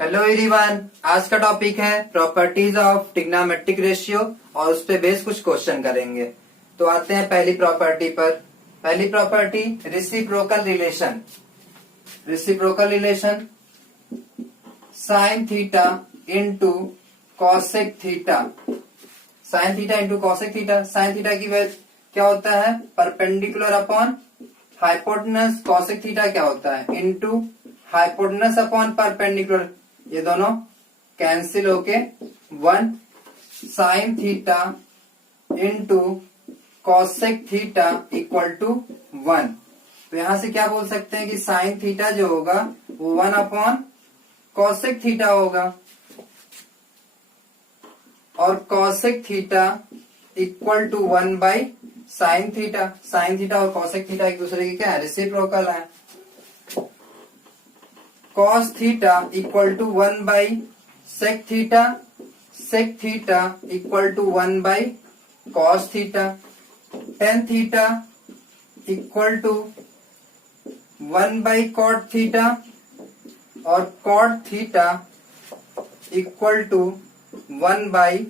Hello everyone, आज का topic है प्रॉपर्टीज ऑफ ट्रिग्नोमेट्रिक रेशियो और उस पे बेस कुछ क्वेश्चन करेंगे। तो आते हैं पहली प्रॉपर्टी पर। पहली property reciprocal relation. Reciprocal relation sine theta into cosec theta. Sign theta into cosec theta. Sign theta की वैल्यू क्या होता है? Perpendicular upon hypotenuse. Cosec theta क्या होता है? Into hypotenuse upon perpendicular. ये दोनों कैंसिल होके 1 sine theta into cosec theta equal to 1। तो यहां से क्या बोल सकते हैं कि साइन थीटा जो होगा वो 1 अपॉन कॉसेक थीटा होगा और cosec theta equal to 1 by sin theta. Sign theta और कॉसेक थीटा एक दूसरे के क्या है? रेसिप्रोकल है। Cos theta equal to 1 by sec theta. Sec theta equal to 1 by cos theta. Tan theta equal to 1 by cot theta और cot theta equal to 1 by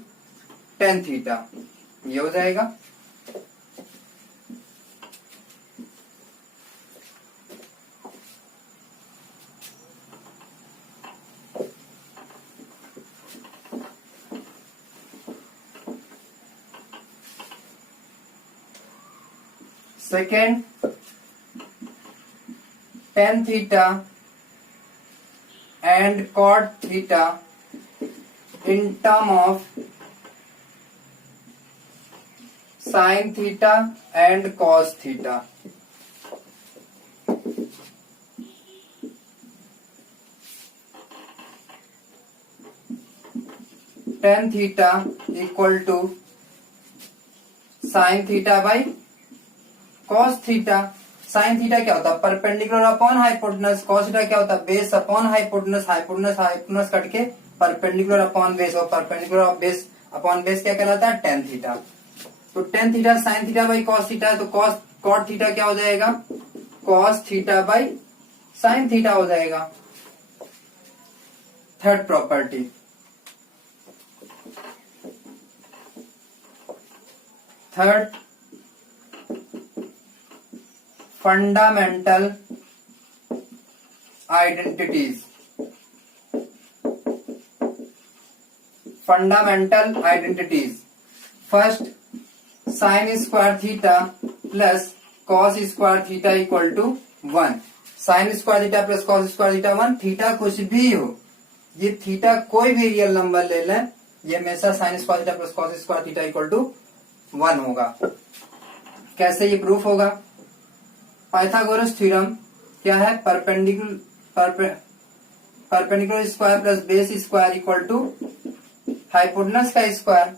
tan theta. ये हो जाएगा। Second, tan theta and cot theta in term of sin theta and cos theta. Tan theta equal to sin theta by cos theta. Sin theta क्या होता है? Perpendicular upon hypotenuse. Cos theta क्या होता है? Base upon hypotenuse. Hypotenuse cut के perpendicular upon base, और perpendicular base upon base क्या कहलाता है? Tan theta. तो tan theta sign theta by cos theta, तो कॉट थीटा क्या हो जाएगा? Cos theta by sin theta हो जाएगा। Third property, third fundamental identities. Fundamental identities. First, sin square theta plus cos square theta equal to 1। Sign square theta plus cos square theta 1। Theta कुछ भी हो, ये theta कोई भी real number ले लें, ये हमेशा sine square theta plus cos square theta equal to 1 होगा। कैसे ये प्रूफ होगा? पाइथागोरस थ्योरम क्या है? Perpendicular square plus base square equal to hypotenuse का स्क्वायर।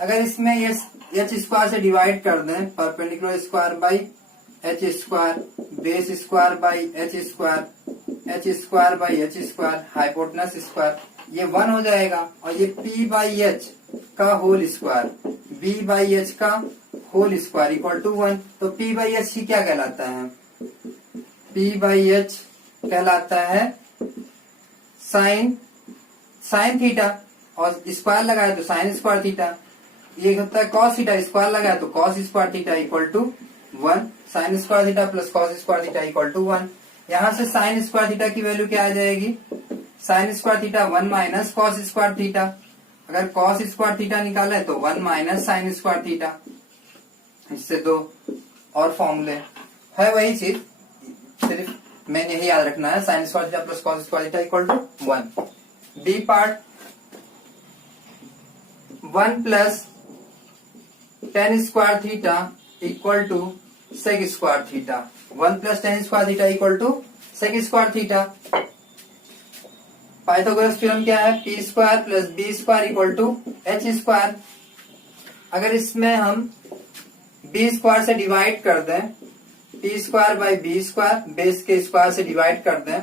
अगर इसमें एच स्क्वायर से डिवाइड कर दें, perpendicular square by H square, base square by H square, H square by H square, hypotenuse square, ये 1 हो जाएगा। और ये पी बाई एच का whole square, B by H का होल स्क्वायर इक्वल टू 1। तो पी बाई एच ही क्या कहलाता है? पी बाई एच कहलाता है साइन थीटा, और स्क्वायर लगाए तो साइन स्क्वायर थीटा। ये होता है कॉस थीटा, स्क्वायर लगाए तो cos square theta equal to 1। Sign square theta plus cos square theta equal to 1। यहां से साइन स्क्वायर थीटा की वैल्यू क्या आ जाएगी? Sin square theta 1 minus cos square theta. अगर कॉस स्क्वायर थीटा निकाले तो 1 माइनस साइन स्क्वायर थीटा। इससे दो और फॉर्मूले है, वही चीज, सिर्फ मैंने यही याद रखना है। Sin square theta plus cos square theta equal to 1। B part, 1 plus tan square theta equal to sec square theta. 1 plus tan square theta equal to sec square theta. Pythagoras theorem क्या है? P square plus B square equal to H square. अगर इसमें हम B square से divide कर दें, P square by B square, base के square से डिवाइड कर दें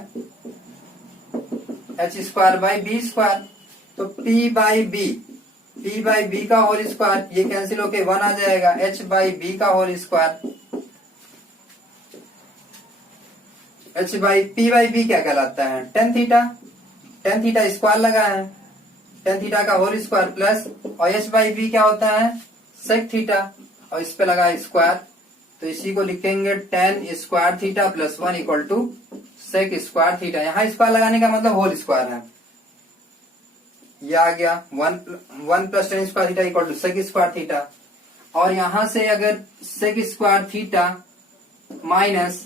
H square by B square, तो पी बाई बी का होल स्क्वायर, ये कैंसिल होके 1 आ जाएगा। एच बाई बी का whole square, H by P by B क्या कहलाता है? Tan theta. Tan theta square लगा है, टेन थीटा का होल स्क्वायर प्लस, और एच बाई बी क्या होता है, सेक थीटा, और इस पे लगा स्क्वायर, तो इसी को लिखेंगे tan square theta plus 1 equal to sec square theta. यहाँ स्क्वायर लगाने का मतलब होल स्क्वायर है, यह आ गया 1 plus tan square theta equal to sec square theta. और यहां से अगर sec square theta minus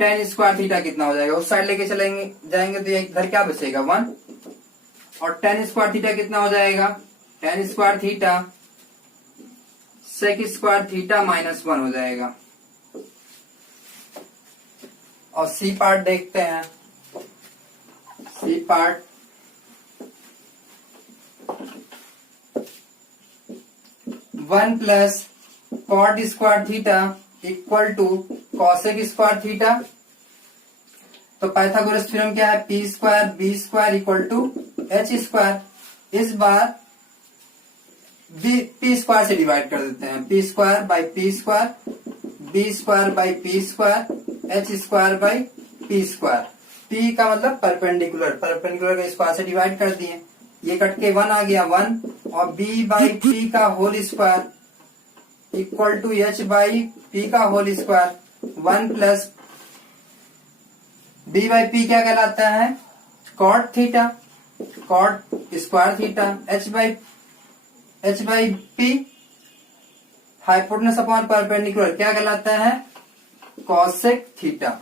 tan square theta कितना हो जाएगा, उस साइड लेके चलेंगे जाएंगे तो ये इधर क्या बचेगा 1, और टेन स्क्वायर थीटा कितना हो जाएगा, tan square theta sec square theta minus 1 हो जाएगा। और सी पार्ट देखते हैं, C part one plus cot square theta equal to cosec square theta. तो पाइथागोरस थ्योरम क्या है, P square B square equal to H square. इस बार पी स्क्वायर से डिवाइड कर देते हैं, P square by P square, B square by P square, H square by P square. P का मतलब परपेंडिकुलर, परपेंडिकुलर के स्क्वायर से डिवाइड कर दिए, ये कट के 1 आ गया 1, और बी बाई पी का whole square equal to H by P का whole square, 1 plus B by P क्या कहलाता है, cot theta, cot square theta, H by P hypotenuse upon perpendicular क्या कहलाता है, कॉसेक थीटा।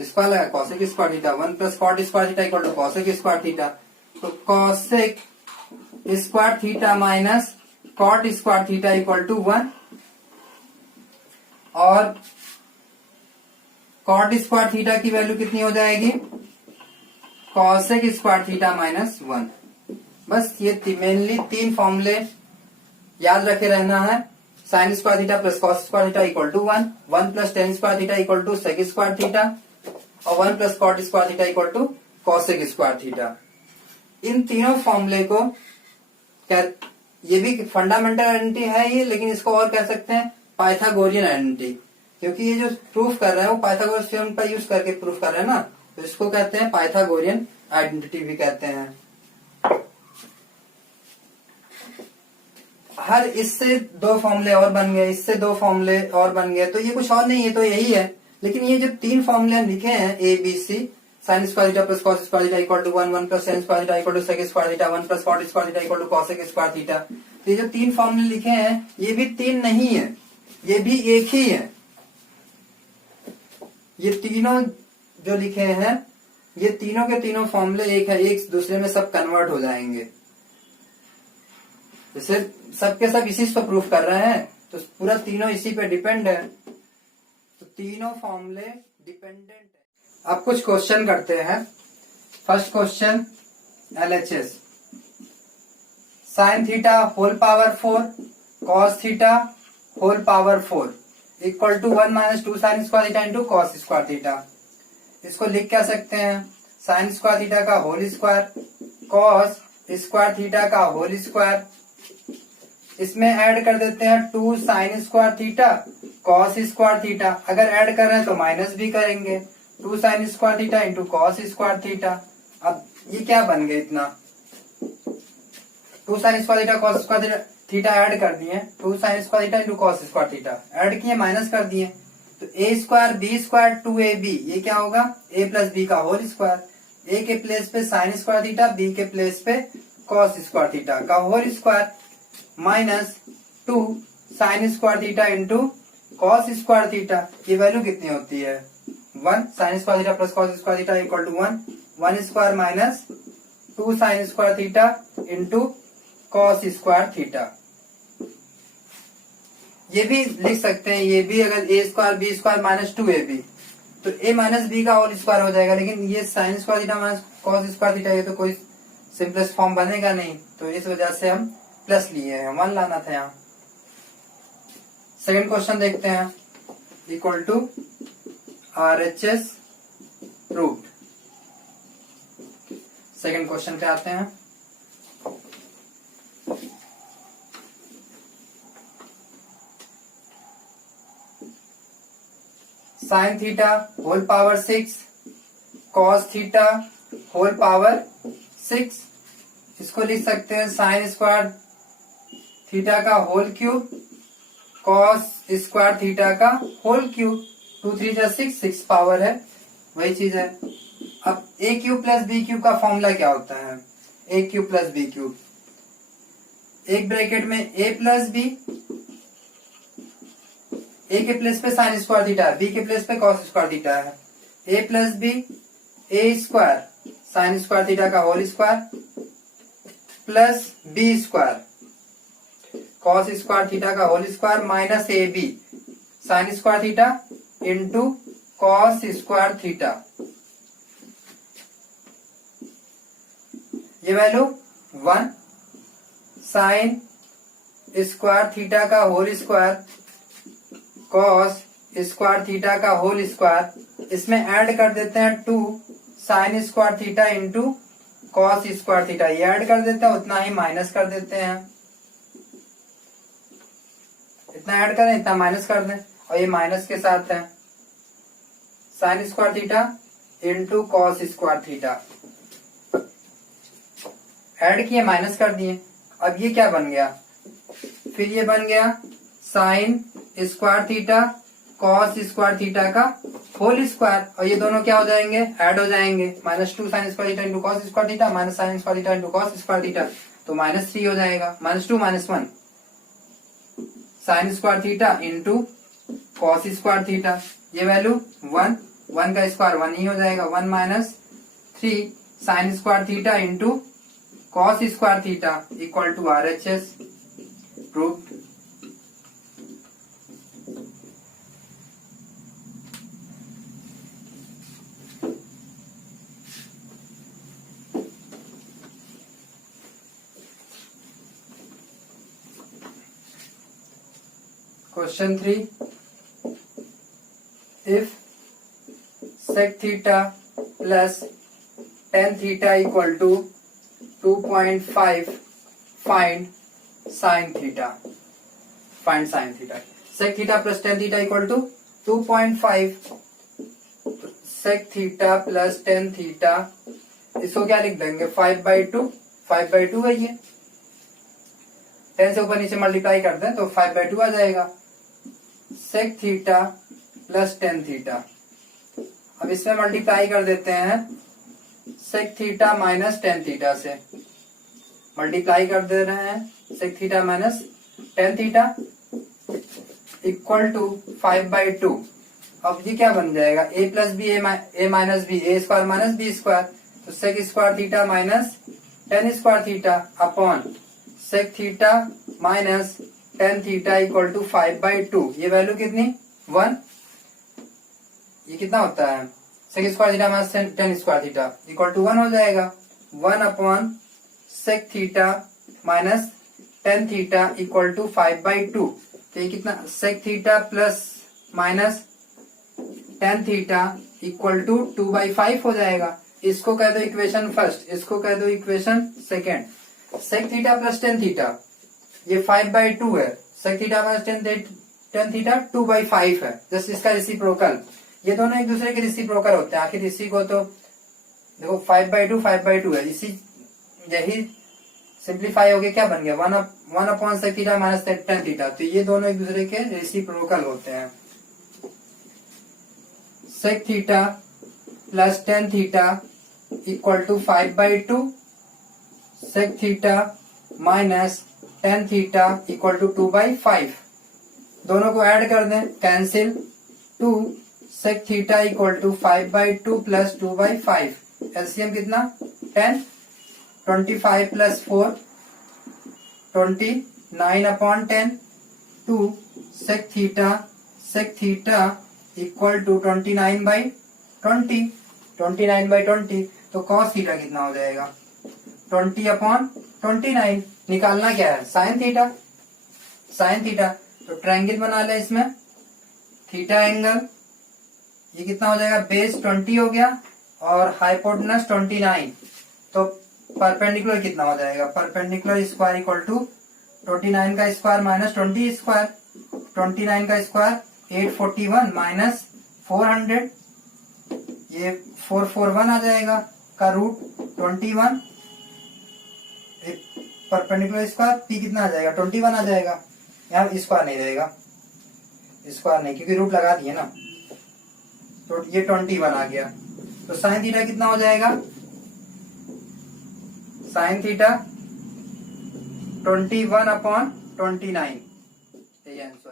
स्क्वायर लगा cosec square theta, 1 plus cot square theta equal to cosec square theta. तो cosec square theta minus cot square theta equal to 1, और cot square theta की value कितनी हो जाएगी, कॉसेक स्क्वायर थीटा माइनस 1। बस ये mainly 3 फॉर्मूले याद रखे रहना है, sin square theta plus cos square theta equal to 1, 1 plus tan square theta equal to sec square theta, और 1 plus cot square theta equal to cosec square theta. इन तीनों फॉर्मूले को क्या, ये भी फंडामेंटल आइडेंटिटी है ये, लेकिन इसको और कह सकते हैं पाइथागोरियन आइडेंटिटी, क्योंकि ये जो प्रूफ कर रहा है वो पाइथागोरस थ्योरम का यूज करके प्रूफ कर रहा है ना, तो इसको कहते हैं पाइथागोरियन आइडेंटिटी भी कहते हैं। हर इससे 2 फॉर्मूले और बन गए, इससे 2 फॉर्मूले और बन गए, तो ये कुछ और नहीं है, तो यही है। लेकिन ये जो 3 फॉर्मूले लिखे हैं A B C, sin square theta plus cos square theta equal to 1, 1 plus tan square theta equal to sec square theta, 1 plus cot square theta equal to cosec square theta. तो ये जो 3 फॉर्मूले लिखे हैं ये भी 3 नहीं है, ये भी एक ही है। ये तीनों जो लिखे हैं ये तीनों के तीनों फॉर्मूले एक है, एक दूसरे में सब कन्वर्ट हो जाएंगे। जैसे सबके सब इसी पर प्रूफ कर रहे हैं, तो पूरा तीनों इसी पे डिपेंड है, तो तीनों फॉर्मूले डिपेंडेंट है। अब कुछ क्वेश्चन करते हैं। First question LHS, sin theta whole power 4 cos theta whole power 4 equal to 1 minus 2 sin square theta into cos square theta. इसको लिख क्या सकते हैं, साइन स्क्वायर थीटा का whole square cos square theta का होल स्क्वायर, इसमें add कर देते हैं 2 sin square theta cos square theta. अगर ऐड कर रहे हैं तो माइनस भी करेंगे, 2 sin square theta into cos square theta. अब ये क्या बन गया इतना, 2 sin square theta cos square theta add कर दिए, 2 sin square theta into cos square theta add किए, माइनस कर दिए, तो ए स्क्वायर बी स्क्वायर 2ab, ये क्या होगा a प्लस बी का होल स्क्वायर, ए के प्लेस पे साइन स्क्वायर थीटा, बी के प्लेस पे कॉस स्क्वायर थीटा का whole square, minus 2 sin square theta into cos square theta. ये वैल्यू कितनी होती है 1, sign square theta plus cos square theta equal to 1, 1 square minus 2 sin square theta into cos square theta. ये भी लिख सकते हैं, ये भी अगर ए square B square minus 2ab, तो a माइनस बी का होल स्क्वायर हो जाएगा, लेकिन ये sin square theta minus cos square theta, ये तो कोई सिंपलेस्ट फॉर्म बनेगा नहीं, तो इस वजह से हम प्लस लिए हैं, 1 लाना था यहाँ। सेकंड क्वेश्चन देखते हैं, equal to RHS proved. Second question पे आते हैं। Sin theta whole power 6 cos theta whole power 6, इसको लिख सकते हैं साइन स्क्वायर थीटा का whole cube cos square theta का होल क्यूब। 2 3 जा 6, 6 पावर है, वही चीज है। अब A cube plus B cube का फॉर्मूला क्या होता है? A cube plus B cube, एक ब्रैकेट में ए प्लस बी, ए के प्लेस पे साइन स्क्वायर थीटा है, बी के प्लेस पे कॉस स्क्वायर थीटा है। A plus B, A square sin square theta का whole square plus B square cos square theta का whole square minus A B sin square theta into cos square theta. ये value 1 sign square theta का whole square cos square theta का whole square, इसमें add कर देते हैं 2 sin square theta into cos square theta. ये add कर देते हैं, उतना ही माइनस कर देते हैं, इतना ऐड करें इतना माइनस कर दें, और ये माइनस के साथ है sin square theta into cos square theta. Add किए माइनस कर दिए, अब ये क्या बन गया? फिर ये बन गया sign square theta cos square theta का होल स्क्वायर, और ये दोनों क्या हो जाएंगे? ऐड हो जाएंगे। -2 sin square theta into cos square theta minus sin square theta into cos square theta, तो -3 हो जाएगा। -2 -1 sign square theta into cos square theta, ये वैल्यू 1, 1 का स्क्वायर 1 ही हो जाएगा। 1 minus 3 sin square theta into cos square theta equal to RHS। Proof. Question 3. If sec theta plus tan theta equal to 2.5, find sin theta. Find sin theta. Sec theta plus tan theta equal to 2.5. Sec theta plus tan theta, इसको क्या लिख देंगे? 5/2, 5/2 है ये। 10 से ऊपर नीचे multiply करते हैं तो 5/2 आ जाएगा। Sec theta plus tan theta, अब इसमें मल्टीप्लाई कर देते हैं sec theta minus tan theta से, मल्टीप्लाई कर दे रहे हैं sec theta minus tan theta equal to 5/2। अब ये क्या बन जाएगा? a plus B A minus B, A square minus B square, तो sec square theta minus tan square theta upon sec theta minus tan theta equal to 5/2। ये value कितनी? 1। ये कितना होता है? Sec square theta minus tan square theta equal to 1 हो जाएगा। 1 upon sec theta minus tan theta equal to 5/2। तो ये कितना? Sec theta plus minus tan theta equal to 2/5 हो जाएगा। इसको कह दो इक्वेशन फर्स्ट, इसको कह दो equation second. Sec theta plus tan theta, ये 5/2 है। Sec theta minus tan theta 2/5 है, जस्ट इसका रेसिप्रोकल। ये दोनों एक दूसरे के रेसिप्रोकल होते हैं। आखिर इसी को तो देखो 5/2 है, इसी यही सिंप्लीफाई हो गया, क्या बन गया? 1 upon sec theta minus tan theta, तो ये दोनों एक दूसरे के रेसिप्रोकल होते हैं। Sec theta plus tan theta equal to 5/2, sec theta minus tan theta equal to 2/5। दोनों को ऐड कर दें, cancel. 2 sec theta equal to 5/2 plus 2/5, LCM कितना? 10। 25 plus 4 29 upon 10। 2 sec theta equal to 29/20, 29/20। तो कॉस थीटा कितना हो जाएगा? 20 अपॉन 29। निकालना क्या है? Sin theta. साइन थीटा तो ट्रायंगल बना ले इसमें, थीटा एंगल, ये कितना हो जाएगा? बेस 20 हो गया और हाइपोटेनस 29, तो परपेंडिकुलर कितना हो जाएगा? परपेंडिकुलर स्क्वायर इक्वल टू 29 का स्क्वायर माइनस 20 स्क्वायर, 29 का स्क्वायर 841 माइनस 400, ये 441 आ जाएगा का रूट 21 परपेंडिकुलर स्क्वायर पी कितना आ जाएगा 21 आ जाएगा। यहाँ स्क्वायर नहीं रहेगा, स्क्वायर नहीं क्योंकि रूट लगा दिए ना, तो ये 21 आ गया। तो साइन थीटा कितना हो जाएगा, साइन थीटा 21/29, यही आंसर।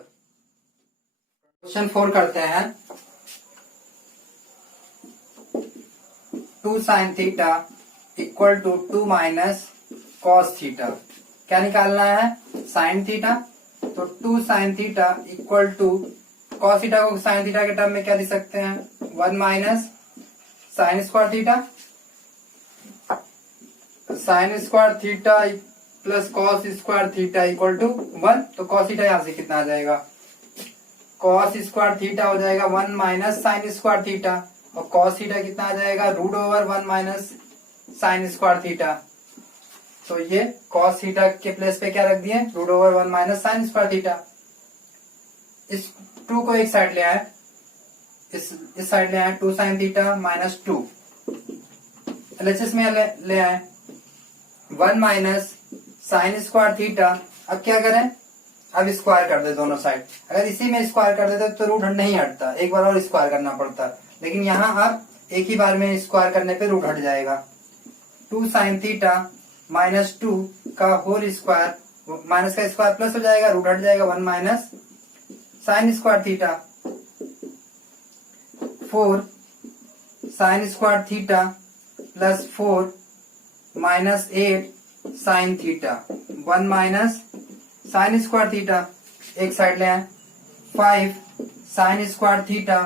क्वेश्चन 4 करते हैं। 2 sin theta equal to 2 minus cos theta. क्या निकालना है, साइन थीटा। तो 2 sin theta equal to cos theta को साइन थीटा के टर्म में क्या लिख सकते हैं, 1 minus sin square theta. Sin square theta plus cos square theta equal to 1। तो कॉस थीटा यहां से कितना आ जाएगा, कॉस स्क्वायर थीटा हो जाएगा 1 माइनस साइन स्क्वायर थीटा, और कॉस थीटा कितना आ जाएगा √1 माइनस साइन स्क्वायर थीटा। तो ये कॉस थीटा के प्लेस पे क्या रख दिए, √1 माइनस साइन स्क्वायर थीटा। इस 2 को एक साइड ले आए, इस साइड ले आए 2 साइन थीटा माइनस 2, एलएचएस में ले आए 1 माइनस साइन स्क्वायर थीटा। अब क्या करें, अब स्क्वायर कर दे दोनों साइड। अगर इसी में स्क्वायर कर देते तो रूट नहीं हटता, एक बार और स्क्वायर करना पड़ता, लेकिन यहाँ अब एक ही बार में स्क्वायर करने पे रूट हट जाएगा। 2 साइन थीटा माइनस 2 का होल स्क्वायर, माइनस का स्क्वायर प्लस हो जाएगा, रूट हट जाएगा 1 minus sin square theta. 4 sign square theta plus 4 minus 8 sine theta, 1 minus sin square theta, एक साइड ले आए 5 sign square theta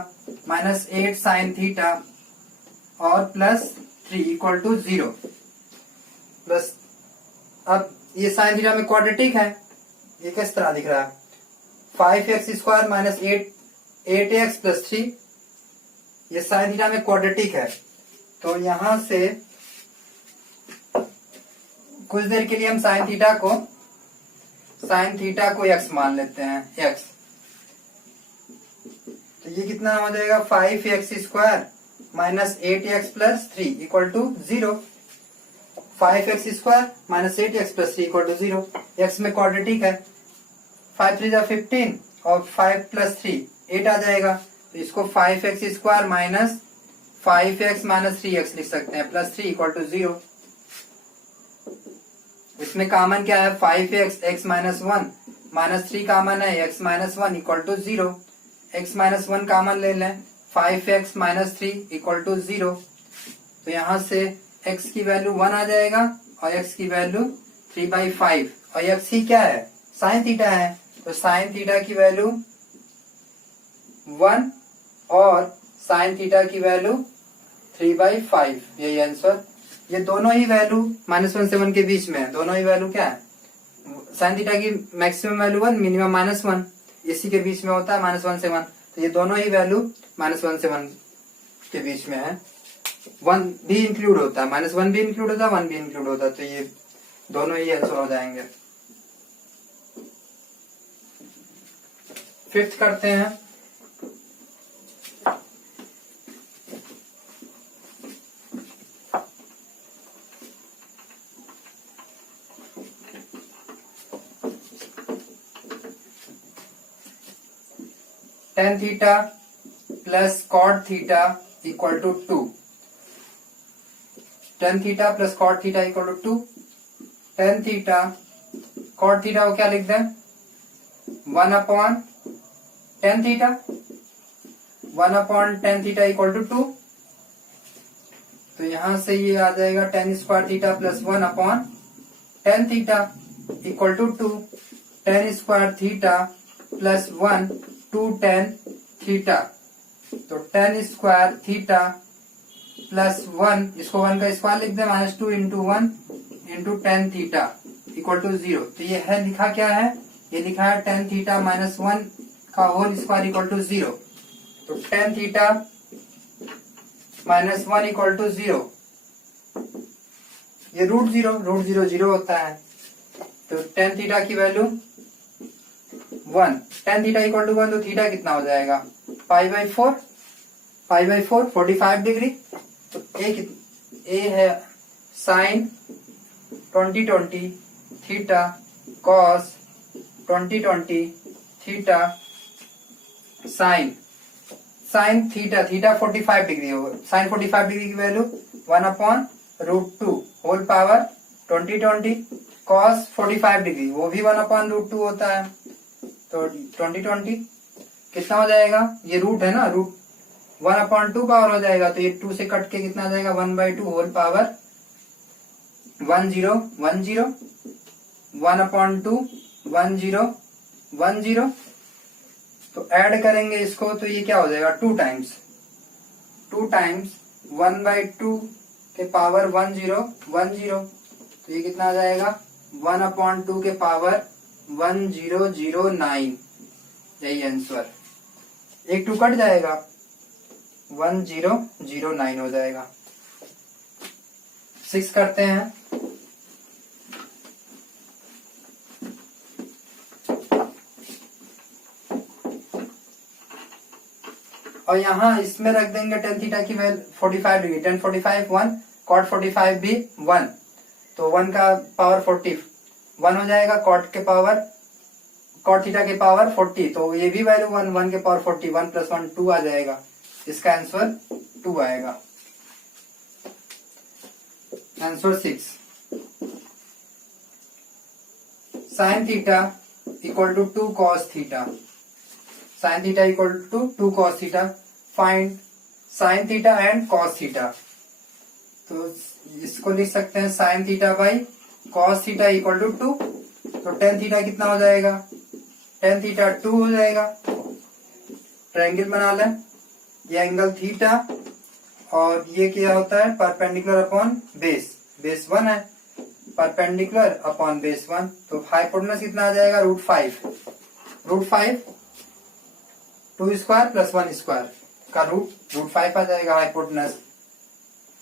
minus 8 sign theta और प्लस 3 इक्वल टू 0। प्लस अब ये साइन थीटा में क्वाड्रेटिक है, ये किस तरह दिख रहा है, 5x square minus 8x plus 3, ये साइन थीटा में क्वाड्रेटिक है। तो यहां से कुछ देर के लिए हम साइन थीटा को x मान लेते हैं, x। तो ये कितना हो जाएगा, 5x square minus 8x plus 3 equal to 0। 5x square minus 8x plus 3 equal to 0। x में क्वाड्रेटिक है, 5 3 15 और 5 प्लस 3 8 आ जाएगा। तो इसको 5x square minus 5x minus 3x लिख सकते हैं, प्लस 3 इक्वल टू 0। इसमें कॉमन क्या है, 5x x minus 1 minus 3 common है, x minus 1 equal to 0। x minus 1 common ले लें, 5x माइनस 3 इक्वल टू 0। तो यहां से x की वैल्यू 1 आ जाएगा और x की वैल्यू 3/5, और x ही क्या है, साइन थीटा है। तो साइन थीटा की वैल्यू 1 और साइन थीटा की वैल्यू 3/5, यही आंसर। ये दोनों ही वैल्यू -1 से 1 के बीच में है, दोनों ही वैल्यू क्या है, साइन थीटा की मैक्सिमम वैल्यू 1, मिनिमम -1, इसी के बीच में होता है -1 से 1। तो ये दोनों ही वैल्यू -1 से 1 के बीच में है। 1 भी इंक्लूड होता है, -1 भी इंक्लूड होता है, 1 भी इंक्लूड होता है, तो ये दोनों ही आंसर हो जाएंगे। 5th करते हैं। tan theta plus cot theta equal to 2। tan theta plus cot theta equal to 2। tan theta cot theta को क्या लिख दें, 1/tan theta, 1/tan theta equal to 2। तो यहां से ये आ जाएगा tan square theta plus 1/tan theta equal to 2। tan square theta plus 1 2 tan theta. तो tan स्क्वायर थीटा प्लस 1, इसको 1 का स्क्वायर लिख दे, -2 into 1 into tan theta equal to 0। तो ये है, लिखा क्या है, ये लिखा है tan थीटा -1 का होल स्क्वायर इक्वल टू 0। तो tan थीटा -1 इक्वल टू 0, ये √0 0 होता है। तो tan थीटा की value 1, tan theta equal to 1, तो थीटा कितना हो जाएगा, π/4, 45 डिग्री। तो ए है sin 2020 theta cos 2020 theta sign theta 45 degree हो, साइन 45 डिग्री की value 1/√2 whole power 2020 cos 45 degree वो भी 1/√2 होता है। तो 2020 कितना हो जाएगा, ये रूट है ना, रूट 1/2 पावर हो जाएगा, तो ये 2 से कट के कितना आ जाएगा 1/2 होल पावर 10 1/2 10 तो ऐड करेंगे इसको तो ये क्या हो जाएगा 2 टाइम्स 1/2 के पावर 10 तो ये कितना आ जाएगा 1/2 के पावर 1009। यही आंसर, एक 2 कट जाएगा 1009 हो जाएगा। 6 करते हैं। और यहाँ इसमें रख देंगे tan थीटा की वैल्यू 45 डिग्री, tan 45 1 cot 45 भी 1, तो 1 का पावर 1 हो जाएगा, cot थीटा के पावर 40, तो ये भी वैल्यू 1 के पावर 40, 1 + 1 2 आ जाएगा। इसका आंसर 2 आएगा। Answer 6 sin theta equal to 2 cos theta, sin theta equal to 2 cos theta, find sin theta and cos theta. तो इसको लिख सकते हैं sin theta by cos theta equal to 2, तो tan थीटा कितना हो जाएगा, tan थीटा 2 हो जाएगा। ट्रायंगल बना लें, ये एंगल थीटा और ये क्या होता है परपेंडिकुलर अपॉन बेस 1 है, परपेंडिकुलर अपॉन बेस 1, तो हाइपोटेनस कितना आ जाएगा √5 2 स्क्वायर प्लस 1 स्क्वायर का √5 आ जाएगा हाइपोटेनस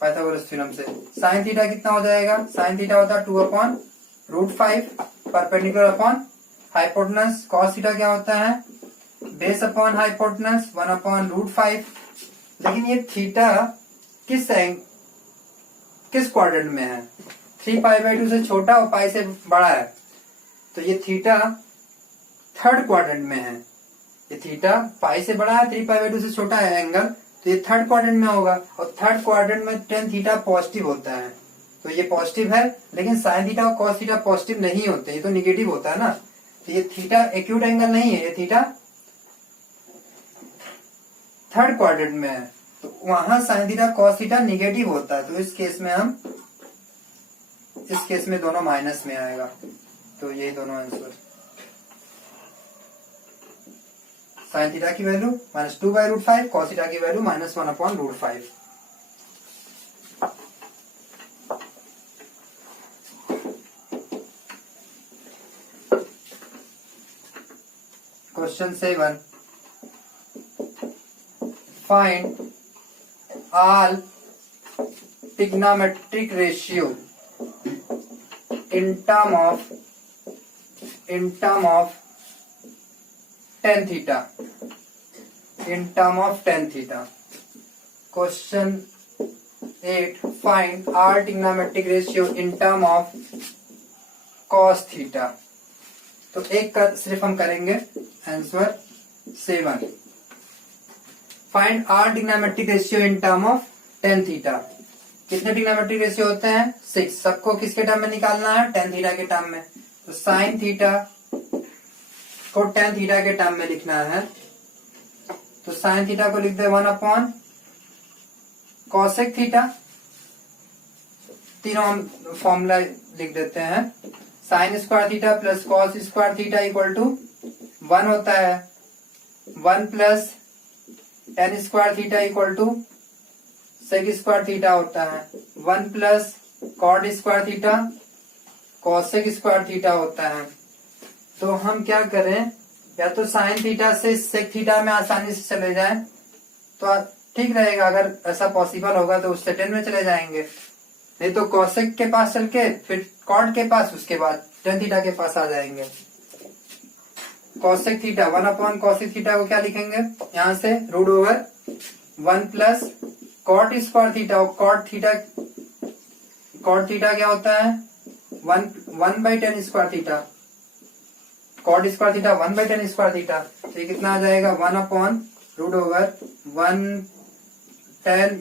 पाइथागोरस थ्योरम से। साइन थीटा कितना हो जाएगा, साइन थीटा होता है 2/√5 perpendicular upon hypotenuse. Cos theta क्या होता है बेस अपॉन हाइपोटेनस 1/√5। लेकिन ये थीटा किस क्वाड्रेंट में है, 3π/2 से छोटा और पाई से बड़ा है, तो ये थीटा थर्ड क्वाड्रेंट में है। ये थीटा पाई से बड़ा है, 3π/2 से छोटा है एंगल, तो ये थर्ड क्वाड्रेंट में होगा, और थर्ड क्वाड्रेंट में tan थीटा पॉजिटिव होता है, तो ये पॉजिटिव है। लेकिन साइन थीटा और कॉस थीटा पॉजिटिव नहीं होते, ये तो निगेटिव होता है ना, तो ये थीटा एक्यूट एंगल नहीं है, ये थीटा थर्ड क्वाड्रेंट में है, तो वहां sine theta cos theta negative होता है, तो इस केस में दोनों माइनस में आएगा। तो यही दोनों आंसर, साइन थीटा की वैल्यू -2/√5, कॉस थीटा की value -1/√5। Question 7, find all trigonometric ratio in term of tan theta, Question 8, find all trigonometric ratio in term of cos theta। तो एक का सिर्फ हम करेंगे। Answer 7, find are trigonometric ratio in term of tan theta. कितने trigonometric ratio होते हैं 6, सबको किसके टर्म में निकालना है tan थीटा के टर्म में, तो sin थीटा को tan थीटा के टर्म में लिखना है, तो sin थीटा को लिख दे 1/cosec थीटा, तीनों हम फॉर्मूला लिख देते हैं, sin square theta plus cos square theta equal to 1 होता है, 1 प्लस tan square theta equal to sec square theta होता है, 1 plus cot square theta cosec square theta होता है। तो हम क्या करें, या तो sin थीटा से sec थीटा में आसानी से चले जाएं तो ठीक रहेगा, अगर ऐसा पॉसिबल होगा तो उससे tan में चले जाएंगे, नहीं तो cosec के पास चल के फिर cot के पास, उसके बाद tan थीटा के पास आ जाएंगे। cosec थीटा 1/cosec थीटा को क्या लिखेंगे, यहां से √1 प्लस cot स्क्वायर थीटा, और cot थीटा क्या होता है one by tan square theta, cot square theta 1/10 square theta, तो ये कितना आ जाएगा 1/√1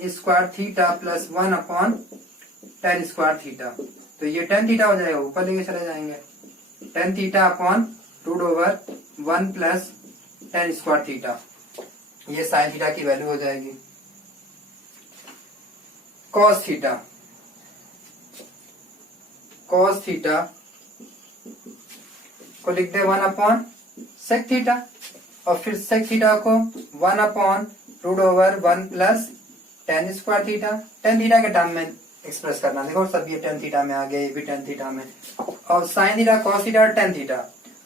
square theta plus 1/10 square theta. तो ये tan थीटा हो जाएगा, ऊपर लेके चले जाएंगे, tan theta √1 plus 10 square theta, ये साइन थीटा की वैल्यू हो जाएगी। cos थीटा को लिख दे 1/sec थीटा, और फिर sec थीटा को 1/√1 plus 10 square theta, tan theta के टर्म में एक्सप्रेस करना। देखो सब ये tan थीटा में आ गया, ये भी tan थीटा में, और sin थीटा cos थीटा और tan थीटा,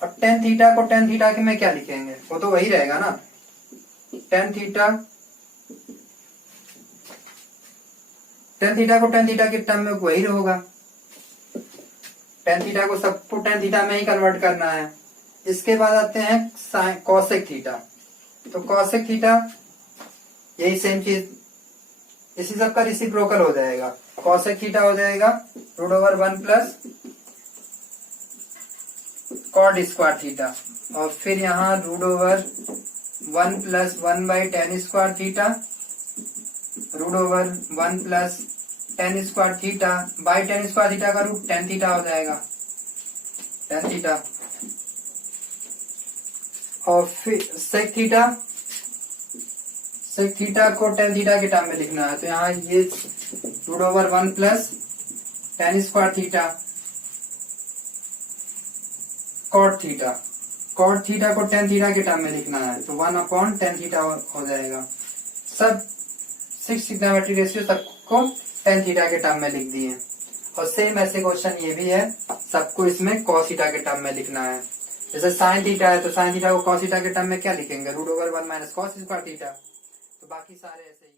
और tan थीटा को tan थीटा के में क्या लिखेंगे, वो तो वही रहेगा ना, tan थीटा को tan थीटा के टर्म में वही होगा, tan थीटा को सबको tan थीटा में ही कन्वर्ट करना है। इसके बाद आते हैं cosec थीटा, तो cosec थीटा यही सेम चीज, इसी सब का रेसिप्रोकल हो जाएगा, cosec थीटा हो जाएगा √1 प्लस cot स्क्वायर थीटा, और फिर यहाँ √1 plus 1/10 square theta, √1 plus 10 square theta by 10 square theta का रूट tan थीटा हो जाएगा, tan थीटा, और फिर sec थीटा को tan थीटा के टर्म में लिखना है, तो यहाँ ये √1 plus 10 square theta cot theta को tan थीटा के टर्म में लिखना है, तो 1/tan थीटा हो जाएगा। सब 6 ट्रिग्नोमेट्रिक रेशियो सबको tan थीटा के टर्म में लिख दिए, और सेम ऐसे क्वेश्चन ये भी है, सबको इसमें cos थीटा के टर्म में लिखना है। जैसे sin थीटा है तो sin थीटा को cos थीटा के टर्म में क्या लिखेंगे, √1 माइनस cos स्क्वायर थीटा, तो बाकी सारे ऐसे ही।